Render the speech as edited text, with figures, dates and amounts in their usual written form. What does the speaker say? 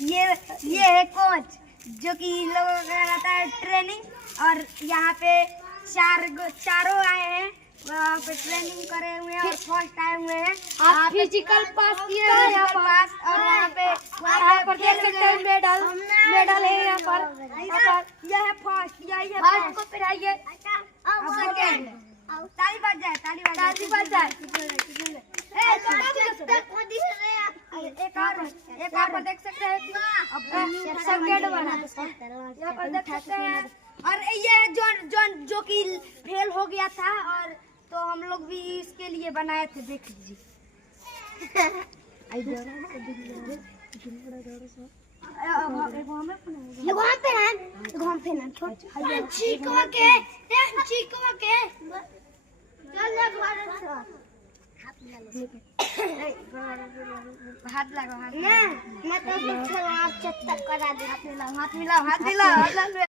ये है कोच जो कि इन लोगों का रहता है ट्रेनिंग। और यहाँ पे चारों आए हैं, वहाँ पे ट्रेनिंग करे हुए हैं और फर्स्ट आए हुए हैं। आप फिजिकल पास किए हैं यहाँ पर। और वहाँ पे देख सकते हैं मेडल है यहाँ पर। यह है फर्स्ट, यही है फर्स्ट को पिराइए। सेकंड। ताली बज जाए, ताली बज जाए। एक और पर देख सकते हैं अब सेकंड वाला यहाँ पर देख सकते हैं। और ये है जो कि फेल हो गया था, और तो हम लोग भी इसके लिए बनाए थे, देख लीजिए। हाथ लगाओ, हाथ मिलाओ, हाथ मिलाओ।